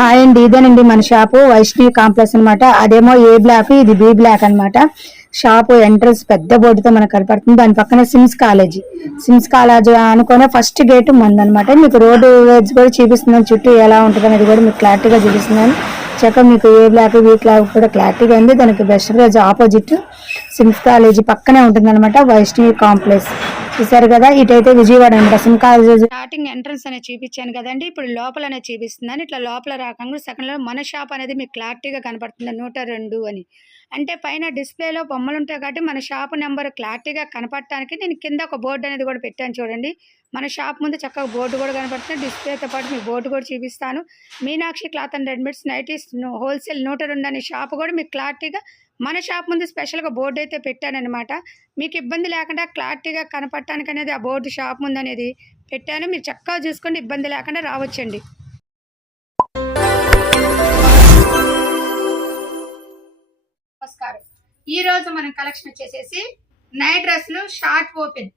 Hi అండి, ఇదేనండి మన షాపు వైష్ణవి కాంప్లెక్స్ అనమాట. అదేమో ఏ బ్లాక్, ఇది బి బ్లాక్ అనమాట. షాపు ఎంట్రన్స్ పెద్ద బోర్డుతో మనకు కనపడుతుంది. దాని పక్కన సిమ్స్ కాలేజ్ అనుకునే ఫస్ట్ గేట్ మందనమాట. మీకు రోడ్డు వేజ్ కూడా చూపిస్తున్నాను, చుట్టూ ఎలా ఉంటుంది అనేది కూడా మీకు క్లారిటీగా చూపిస్తున్నాను. చక్కగా మీకు ఏ బ్లాక్ బి బ్లాక్ కూడా క్లారిటీగా ఉంది. దానికి బెస్ట్ రోజు ఆపోజిట్ సిమ్స్ కాలేజీ పక్కనే ఉంటుంది అనమాట వైష్ణవి కాంప్లెక్స్. చూసారు కదా, ఇటైతే విజయవాడ అనమాట. సిమ్ కాలేజ్ స్టార్టింగ్ ఎంట్రన్స్ అనేది చూపించాను కదండి, ఇప్పుడు లోపల అనేది చూపిస్తున్నాను. ఇట్లా లోపల రాకుండా సెకండ్ లో మన షాప్ అనేది మీకు క్లారిటీగా కనపడుతుంది 102 అని. అంటే పైన డిస్ప్లేలో బొమ్మలు ఉంటాయి కాబట్టి మన షాప్ నెంబర్ క్లారిటీగా కనపడటానికి నేను కింద ఒక బోర్డు అనేది కూడా పెట్టాను చూడండి. మన షాప్ ముందు చక్కగా బోర్డు కూడా కనపడుతుంది. డిస్ప్లేతో పాటు మీకు బోర్డు కూడా చూపిస్తాను. Meenakshi cloth and readymades nighties wholesale 102 అనే షాప్ కూడా మీకు క్లారిటీగా మన షాప్ ముందు స్పెషల్గా బోర్డు అయితే పెట్టానన్నమాట. మీకు ఇబ్బంది లేకుండా క్లారిటీగా కనపడటానికి అనేది ఆ బోర్డు షాప్ ముందు అనేది పెట్టాను. మీరు చక్కగా చూసుకొని ఇబ్బంది లేకుండా రావచ్చండి. నమస్కారం. ఈ రోజు మన కలెక్షన్ వచ్చేసేసి నైట్ డ్రెస్లు షార్ట్ ఓపెన్,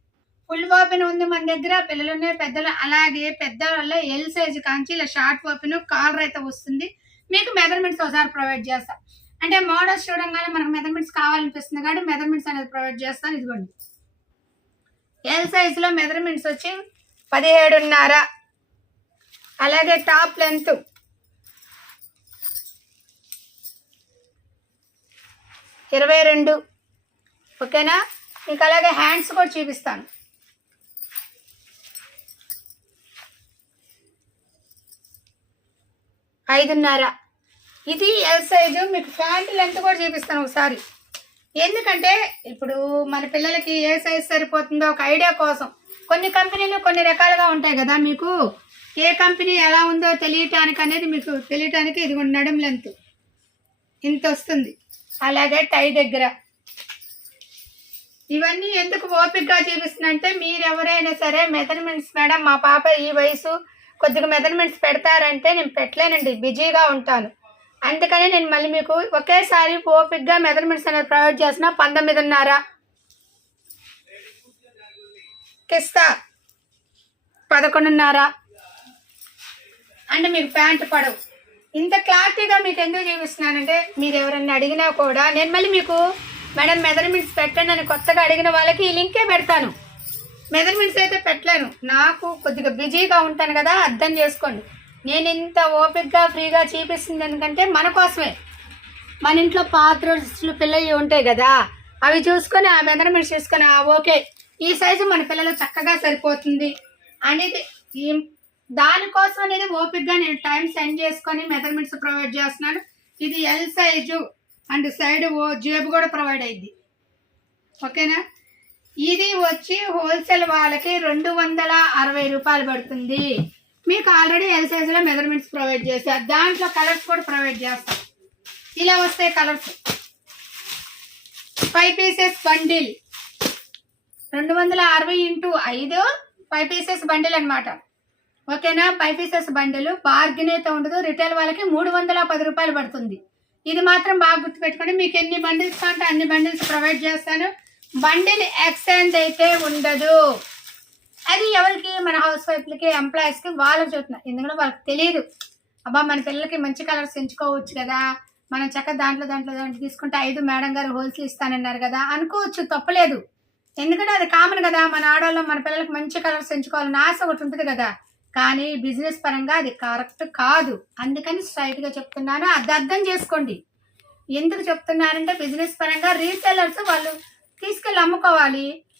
ఫుల్ ఓపెన్ ఉంది మన దగ్గర. పిల్లలు ఉన్నాయి, పెద్దలు, అలాగే పెద్దవాళ్ళ ఎల్ సైజ్ కాంచి ఇలా షార్ట్ ఓపెన్ కాలర్ అయితే వస్తుంది. మీకు మెజర్మెంట్స్ ఒకసారి ప్రొవైడ్ చేస్తాం. అంటే మోడల్స్ చూడంగానే మనకు మెజర్మెంట్స్ కావాలనిపిస్తుంది కాబట్టి మెజర్మెంట్స్ అనేది ప్రొవైడ్ చేస్తాను. ఇదిగోండి, ఎల్ సైజులో మెజర్మెంట్స్ వచ్చి 17.5, అలాగే టాప్ లెంత్ 22. ఓకేనా? మీకు అలాగే హ్యాండ్స్ కూడా చూపిస్తాను. ఐదున్నర. ఇది ఎల్ సైజు. మీకు ప్యాంట్ లెంత్ కూడా చూపిస్తాను ఒకసారి. ఎందుకంటే ఇప్పుడు మన పిల్లలకి ఏ సైజ్ సరిపోతుందో ఒక ఐడియా కోసం. కొన్ని కంపెనీలు కొన్ని రకాలుగా ఉంటాయి కదా, మీకు ఏ కంపెనీ ఎలా ఉందో తెలియటానికి అనేది మీకు తెలియటానికి ఇది నడుం లెంత్ ఇంత వస్తుంది. అలాగే టై దగ్గర ఇవన్నీ ఎందుకు ఓపికగా చూపిస్తున్నంటే, మీరు ఎవరైనా సరే మెజర్మెంట్స్ మేడం మా పాప ఈ వయసు కొద్దిగా మెజర్మెంట్స్ పెడతారంటే నేను పెట్టలేనండి, బిజీగా ఉంటాను. అందుకని నేను మళ్ళీ మీకు ఒకేసారి ఓపికగా మెజర్మెంట్స్ అనేది ప్రొవైడ్ చేసిన. 19.5 కిస్తా 11.5 అంటే మీకు ప్యాంట్ పడవు. ఇంత క్లారిటీగా మీకు ఎందుకు చూపిస్తున్నానంటే, మీరు ఎవరన్నా అడిగినా కూడా నేను మళ్ళీ మీకు మేడం మెజర్మెంట్స్ పెట్టండి అని కొత్తగా అడిగిన వాళ్ళకి ఈ లింకే పెడతాను. మెజర్మెంట్స్ అయితే పెట్టలేను, నాకు కొద్దిగా బిజీగా ఉంటాను కదా, అర్థం చేసుకోండి. నేను ఇంత ఓపికగా ఫ్రీగా చూపిస్తుంది ఎందుకంటే మన కోసమే. మన ఇంట్లో పాత డ్రెస్సులు పిల్లలు ఉంటాయి కదా, అవి చూసుకొని ఆ మెజర్మెంట్స్ చూసుకొని ఓకే ఈ సైజు మన పిల్లలు చక్కగా సరిపోతుంది అనేది దానికోసం అనేది ఓపికగా నేను టైం సెండ్ చేసుకొని మెజర్మెంట్స్ ప్రొవైడ్ చేస్తున్నాను. ఇది ఎల్ సైజు అండ్ సైడ్ జేబు కూడా ప్రొవైడ్ అయ్యింది. ఓకేనా? ఇది వచ్చి హోల్సేల్ వాళ్ళకి 260 రూపాయలు పడుతుంది. మీకు ఆల్రెడీ ఎల్ సైజులో మెజర్మెంట్స్ ప్రొవైడ్ చేస్తారు. దాంట్లో కలర్స్ కూడా ప్రొవైడ్ చేస్తాం. ఇలా వస్తాయి colours. 5 pieces bundle 260 × 5 5 pieces bundle అనమాట. ఓకేనా? 5 పీసెస్ బండిల్ బార్గెన్ అయితే ఉండదు. రిటైల్ వాళ్ళకి 310 రూపాయలు పడుతుంది. ఇది మాత్రం బాగా గుర్తుపెట్టుకోండి. మీకు ఎన్ని బండిల్స్ అంటే అన్ని బండిల్స్ ప్రొవైడ్ చేస్తాను. బండిల్ ఎక్స్చేంజ్ అయితే ఉండదు. అది ఎవరికి, మన హౌస్ వైఫ్లకి, ఎంప్లాయీస్కి వాళ్ళకి చెప్తున్నారు. ఎందుకంటే వాళ్ళకి తెలియదు, అబ్బా మన పిల్లలకి మంచి కలర్స్ ఎంచుకోవచ్చు కదా, మనం చక్కగా దాంట్లో తీసుకుంటే 5 మేడం గారు హోల్సేల్ ఇస్తానన్నారు కదా అనుకోవచ్చు, తప్పలేదు. ఎందుకంటే అది కామన్ కదా, మన ఆడవాళ్ళం మన పిల్లలకి మంచి కలర్స్ ఎంచుకోవాలని ఆశ ఒకటి ఉంటుంది కదా. కానీ బిజినెస్ పరంగా అది కరెక్ట్ కాదు. అందుకని స్ట్రైట్గా చెప్తున్నాను, అది అర్థం చేసుకోండి. ఎందుకు చెప్తున్నారంటే, బిజినెస్ పరంగా రీసేలర్స్ వాళ్ళు తీసుకెళ్ళి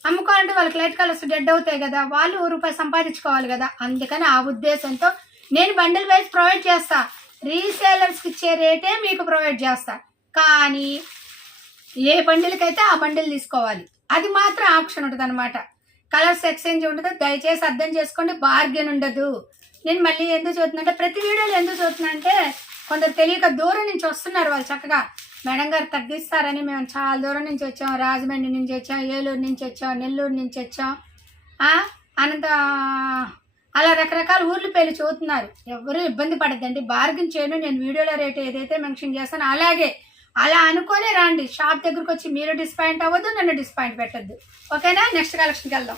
అమ్ముకోవాలంటే వాళ్ళకి లైట్ కలర్స్ డెడ్ అవుతాయి కదా, వాళ్ళు రూపాయి సంపాదించుకోవాలి కదా. అందుకని ఆ ఉద్దేశంతో నేను బండిల్ వైజ్ ప్రొవైడ్ చేస్తా. రీసేలర్స్కి ఇచ్చే రేటే మీకు ప్రొవైడ్ చేస్తా. కానీ ఏ బండిల్కైతే ఆ బండిల్ తీసుకోవాలి, అది మాత్రం ఆప్షన్ ఉంటుంది అనమాట. కలర్స్ ఎక్స్చేంజ్ ఉండదు. దయచేసి అర్థం చేసుకోండి, బార్గెన్ ఉండదు. నేను మళ్ళీ ఎందుకు చూస్తున్నానంటే, ప్రతి వీడియోలో ఎందుకు చూస్తున్నానంటే, కొందరు తెలియక దూరం నుంచి వస్తున్నారు. వాళ్ళు చక్కగా మేడం గారు తగ్గిస్తారని మేము చాలా దూరం నుంచి వచ్చాం, రాజమండ్రి నుంచి వచ్చాం, ఏలూరు నుంచి వచ్చాం, నెల్లూరు నుంచి వచ్చాం, అలా రకరకాల ఊర్లు పేర్లు చూస్తున్నారు. ఎవరు ఇబ్బంది పడద్దండి, బార్గెన్ చేయను. నేను వీడియోలో రేట్ ఏదైతే మెన్షన్ చేస్తానో అలాగే అలా అనుకోనే రండి. షాప్ దగ్గరకు వచ్చి మీరు డిస్పాయింట్ అవ్వద్దు, నన్ను డిస్పాయింట్ పెట్టద్దు. ఓకేనా? నెక్స్ట్ కలెక్షన్కి వెళ్దాం.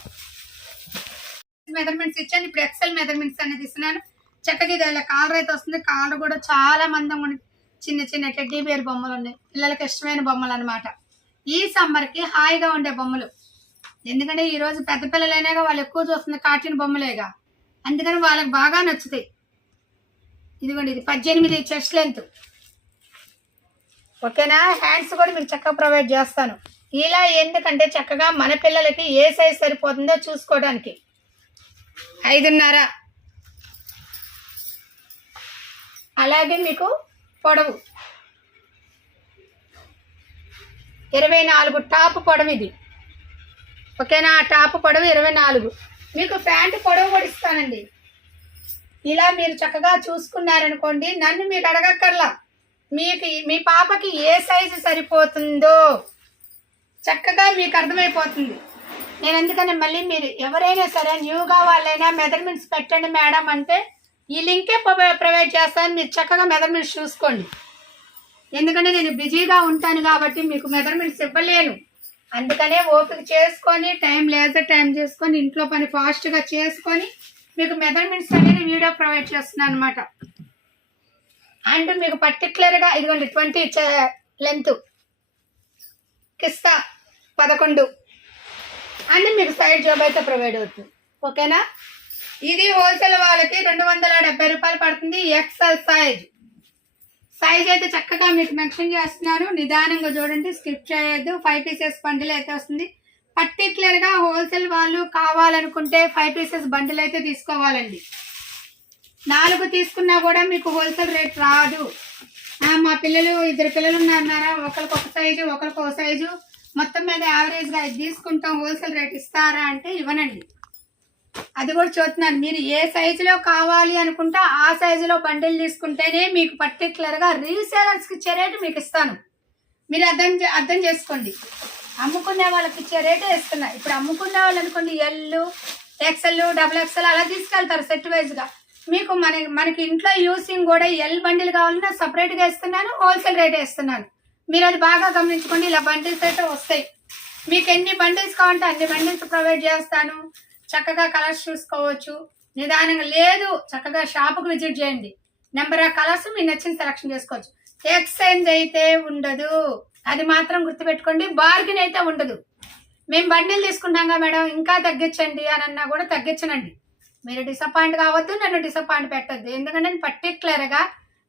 మెజర్మెంట్స్ ఇచ్చాను. ఇప్పుడు ఎక్సెల్ మెజర్మెంట్స్ అనేది ఇస్తున్నాను. చక్కగా ఇది ఇలా కాలర్ అయితే వస్తుంది. కాలర్ కూడా చాలా మందంగా ఉంది. చిన్న చిన్న టెడ్డీ బేర్ బొమ్మలు ఉన్నాయి, పిల్లలకి ఇష్టమైన బొమ్మలు అనమాట. ఈ సమ్మర్కి హాయిగా ఉండే బొమ్మలు. ఎందుకంటే ఈరోజు పెద్ద పిల్లలైనాగా వాళ్ళు ఎక్కువ చూస్తుంది కార్టూన్ బొమ్మలేగా, అందుకని వాళ్ళకి బాగా నచ్చుతాయి. ఇదిగోండి, ఇది 18 చెస్ట్ లెంత్. ఓకేనా? హ్యాండ్స్ కూడా మీకు చక్కగా ప్రొవైడ్ చేస్తాను. ఇలా ఎందుకంటే చక్కగా మన పిల్లలకి ఏ సైజ్ సరిపోతుందో చూసుకోవడానికి. 5.5. అలాగే మీకు పొడవు 24 టాప్ పొడవు ఇది. ఓకేనా? టాప్ పొడవు 24. మీకు ప్యాంటు పొడవు కూడా ఇస్తానండి. ఇలా మీరు చక్కగా చూసుకున్నారనుకోండి, నన్ను మీరు అడగక్కర్లా, మీకు మీ పాపకి ఏ సైజు సరిపోతుందో చక్కగా మీకు అర్థమైపోతుంది. నేను అందుకని మళ్ళీ మీరు ఎవరైనా సరే న్యూగా వాళ్ళైనా మెజర్మెంట్స్ పెట్టండి మేడం అంటే ఈ లింకే ప్రొవైడ్ చేస్తాను. మీరు చక్కగా మెజర్మెంట్స్ చూసుకోండి. ఎందుకంటే నేను బిజీగా ఉంటాను కాబట్టి మీకు మెజర్మెంట్స్ ఇవ్వలేను. అందుకనే ఓపిక చేసుకొని లేజర్ టైం చేసుకొని ఇంట్లో పని ఫాస్ట్గా చేసుకొని మీకు మెజర్మెంట్స్ అనేది వీడియో ప్రొవైడ్ చేస్తున్నాను అనమాట. అండ్ మీకు పర్టికులర్గా ఇదిగోండి 20 లెంత్, కిస్తా 11 అండ్ మీకు సైడ్ జాబ్ అయితే ప్రొవైడ్ అవుతుంది. ఓకేనా? ఇది హోల్సేల్ వాళ్ళకి 270 రూపాయలు పడుతుంది. ఎక్సెల్ సైజ్ అయితే చక్కగా మీకు మెన్షన్ చేస్తున్నాను. నిదానంగా చూడండి, స్కిప్ చేయొద్దు. 5 పీసెస్ బండిల్ అయితే వస్తుంది. పర్టికులర్గా హోల్సేల్ వాళ్ళు కావాలనుకుంటే 5 పీసెస్ బండిల్ అయితే తీసుకోవాలండి. 4 తీసుకున్నా కూడా మీకు హోల్సేల్ రేట్ రాదు. మా పిల్లలు 2 పిల్లలు ఉన్నారా, ఒకరికి ఒక సైజు ఒకరికి ఒక సైజు మొత్తం మీద యావరేజ్గా ఇది తీసుకుంటాం, హోల్సేల్ రేట్ ఇస్తారా అంటే ఇవ్వనండి. అది కూడా చూస్తున్నాను. మీరు ఏ సైజులో కావాలి అనుకుంటే ఆ సైజులో బండిల్ తీసుకుంటేనే మీకు పర్టికులర్గా రీసేలర్స్కి ఇచ్చే రేటు మీకు ఇస్తాను. మీరు అర్థం చేసుకోండి. అమ్ముకునే వాళ్ళకి ఇచ్చే రేటే ఇస్తున్నా. ఇప్పుడు అమ్ముకునే వాళ్ళు అనుకోండి ఎల్, ఎక్సెల్, XXL అలా తీసుకెళ్తారు సెట్ వైజ్గా. మీకు మనకి ఇంట్లో యూసింగ్ కూడా ఎల్ బండిల్ కావాలన్నా సపరేట్గా ఇస్తున్నాను, హోల్సేల్ రేటే ఇస్తున్నాను. మీరు అది బాగా గమనించుకోండి. ఇలా బండిల్స్ అయితే వస్తాయి. మీకు ఎన్ని బండిల్స్ కావాలంటే అన్ని బండిల్స్ ప్రొవైడ్ చేస్తాను. చక్కగా కలర్స్ చూసుకోవచ్చు. నిదానంగా లేదు, చక్కగా షాపుకు విజిట్ చేయండి. నెంబర్ ఆఫ్ కలర్స్ మీరు నచ్చిన సెలెక్షన్ చేసుకోవచ్చు. ఎక్స్చేంజ్ అయితే ఉండదు, అది మాత్రం గుర్తుపెట్టుకోండి. బార్గెన్ అయితే ఉండదు. మేము బండిల్ తీసుకుంటాంగా మేడం ఇంకా తగ్గించండి అని అన్నా కూడా తగ్గించనండి. మీరు డిసప్పాయింట్ కావద్దు, నన్ను డిసప్పాయింట్ పెట్టద్దు. ఎందుకంటే నేను పర్టికులర్గా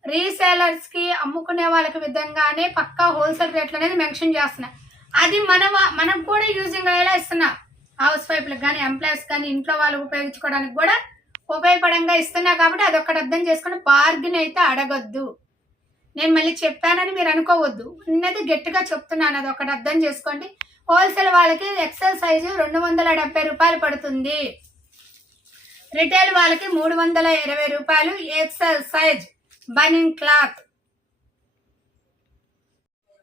రీసేలర్స్కి అమ్ముకునే వాళ్ళకి విధంగానే పక్కా హోల్సేల్ రేట్లు అనేది మెన్షన్ చేస్తున్నా. అది మనం కూడా యూజింగ్ అయ్యేలా ఇస్తున్నా. హౌస్ వైఫ్లకు కానీ ఎంప్లాయీస్ కానీ ఇంట్లో వాళ్ళు ఉపయోగించుకోవడానికి కూడా ఉపయోగపడంగా ఇస్తున్నా. కాబట్టి అదొక్కటి అర్థం చేసుకుని బార్గెన్ అయితే అడగొద్దు. నేను మళ్ళీ చెప్పానని మీరు అనుకోవద్దు, ఉన్నది గట్టిగా చెప్తున్నాను. అదొక్కటి అర్థం చేసుకోండి. హోల్సేల్ వాళ్ళకి ఎక్సెల్ సైజు 270 రూపాయలు పడుతుంది. రిటైల్ వాళ్ళకి 320 రూపాయలు. ఎక్సెల్ సైజ్ బనిన్ క్లాత్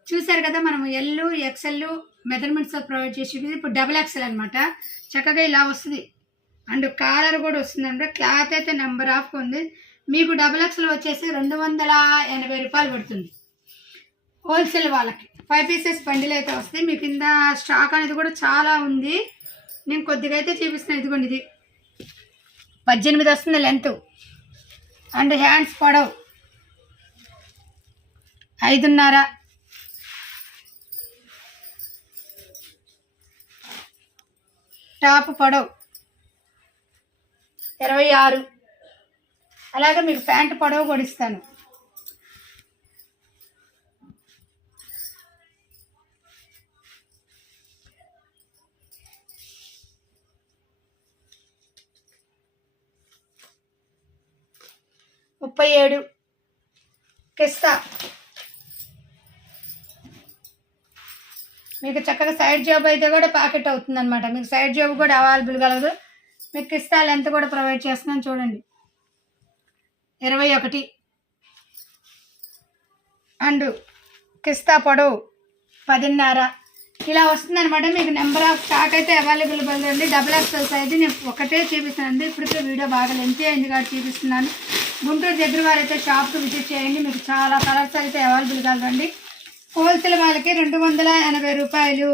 చూసారు కదా. మనం ఎల్, ఎక్సెల్ మెజర్మెంట్స్ ప్రొవైడ్ చేసి ఇప్పుడు XXL అనమాట. చక్కగా ఇలా వస్తుంది. అండ్ కాలర్ కూడా వస్తుంది. అంటే క్లాత్ అయితే నెంబర్ ఆఫ్ ఉంది. మీకు XXL వచ్చేసి 280 రూపాయలు పడుతుంది హోల్సేల్ వాళ్ళకి. 5 పీసెస్ బండిల్ అయితే వస్తుంది. మీకు కింద స్టాక్ అనేది కూడా చాలా ఉంది. నేను కొద్దిగా అయితే చూపిస్తున్నాను. ఇదిగోండి, ఇది 18 వస్తుంది లెంత్. అండ్ హ్యాండ్స్ పొడవు 5.5. టాప్ పొడవు 26. అలాగే మీకు ప్యాంటు పొడవు కూడా ఇస్తాను. ముప్పై 37 కిస్తా. మీకు చక్కగా సైడ్ జాబ్ అయితే కూడా ప్యాకెట్ అవుతుంది అనమాట. మీకు సైడ్ జాబ్ కూడా అవైలబుల్ కలదు. మీకు కిస్తా లెంత్ కూడా ప్రొవైడ్ చేస్తున్నాను చూడండి. 21. అండ్ కిస్తా పొడవు 10.5 ఇలా వస్తుందన్నమాట. మీకు నెంబర్ ఆఫ్ స్టాక్ అయితే అవైలబుల్ అండి. XXL సైజు నేను ఒకటే చూపిస్తున్నాను. ఇప్పటికే వీడియో బాగా లెంత్ అయింది కాబట్టి చూపిస్తున్నాను. గుంటూరు దగ్గర వారైతే షాప్కి విజిట్ చేయండి. మీకు చాలా కలర్స్ అయితే అవైలబుల్ కలదండి. హోల్సేల్ వాళ్ళకి 280 రూపాయలు,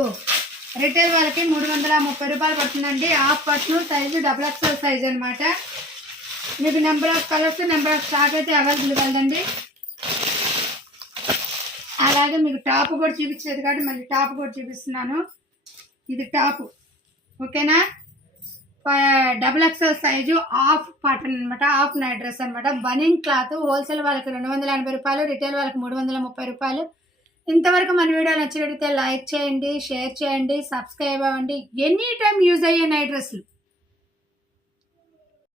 రిటైల్ వాళ్ళకి 330 రూపాయలు పడుతుందండి. హాఫ్ పట్ను సైజు XXL సైజు అనమాట. మీకు number of colours, number of stock అయితే అవైలబుల్ కలదండి. అలాగే మీకు టాప్ కూడా చూపించేది కాబట్టి మళ్ళీ టాప్ కూడా చూపిస్తున్నాను. ఇది టాప్, ఓకేనా. Double XL size, of cotton అనమాట, ఆఫ్ నైట్ డ్రెస్ అనమాట. బనియన్ క్లాత్. హోల్సేల్ వాళ్ళకి 280 రూపాయలు, రిటైల్ వాళ్ళకి 330 రూపాయలు. ఇంతవరకు మన వీడియో నచ్చినట్లయితే లైక్ చేయండి, షేర్ చేయండి, సబ్స్క్రైబ్ అవ్వండి. ఎనీ టైం యూజ్ అయ్యే నైట్ డ్రెస్సులు